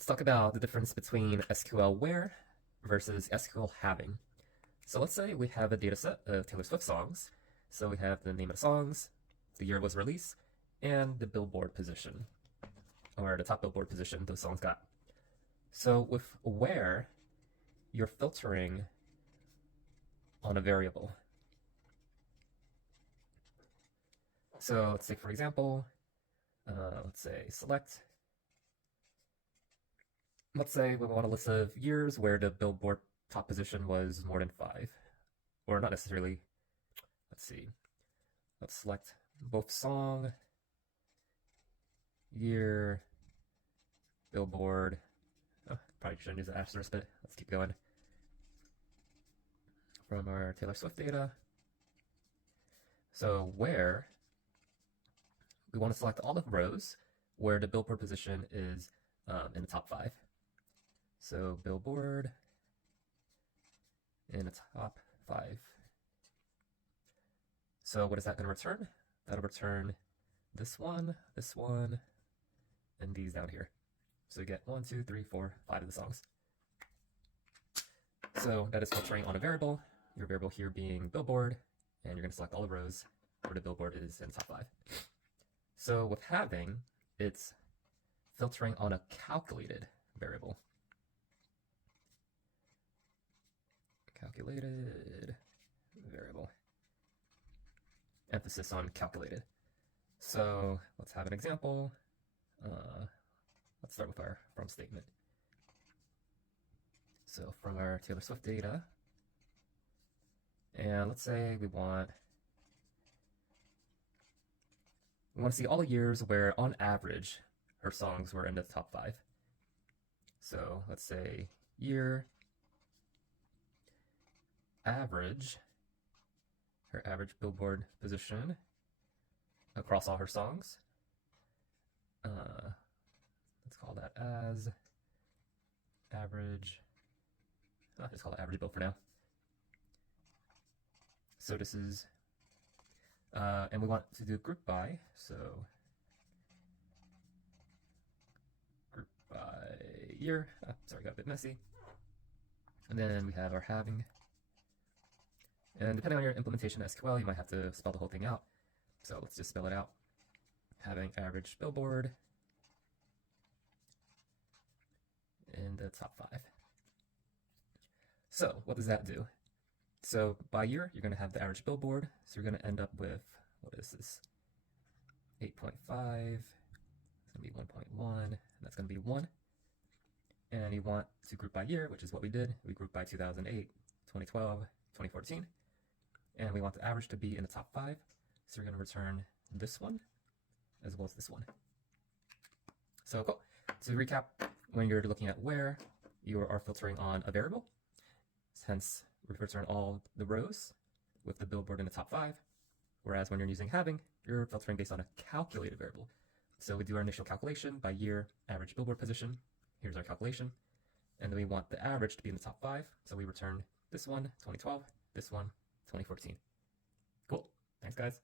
Let's talk about the difference between SQL Where versus SQL Having. So let's say we have a data set of Taylor Swift songs. So we have the name of the songs, the year it was released, and the Billboard position, or the top Billboard position those songs got. So with Where, you're filtering on a variable. So let's say, for example, let's say select. Let's say we want a list of years where the Billboard top position was more than 5, or not necessarily. Let's see. Let's select both song, year, Billboard. Oh, probably shouldn't use the asterisk, but let's keep going. From our Taylor Swift data. So where we want to select all the rows where the Billboard position is in the top 5. So Billboard in the top 5. So what is that going to return? That'll return this one, and these down here. So you get 1, 2, 3, 4, 5 of the songs. So that is filtering on a variable, your variable here being Billboard, and you're going to select all the rows where the Billboard is in the top 5. So with having, it's filtering on a calculated variable. Calculated variable. Emphasis on calculated. So let's have an example. Let's start with our from statement. So from our Taylor Swift data, and let's say we want to see all the years where on average her songs were in the top 5. So let's say year average, her average Billboard position across all her songs. Let's call that as average. I'll just call it average bill for now. So this is, and we want to do group by. So group by year. Sorry, got a bit messy. And then we have our having. And depending on your implementation of SQL, you might have to spell the whole thing out. So let's just spell it out. Having average Billboard in the top 5. So what does that do? So by year, you're going to have the average Billboard. So you're going to end up with, what is this? 8.5. It's going to be 1.1. And that's going to be 1. And you want to group by year, which is what we did. We grouped by 2008, 2012, 2014. And we want the average to be in the top 5. So we're going to return this one as well as this one. So cool. To recap, when you're looking at where, you are filtering on a variable. Hence, we return all the rows with the Billboard in the top 5. Whereas when you're using having, you're filtering based on a calculated variable. So we do our initial calculation by year, average Billboard position. Here's our calculation. And then we want the average to be in the top 5. So we return this one, 2012, this one, 2014. Cool. Thanks, guys.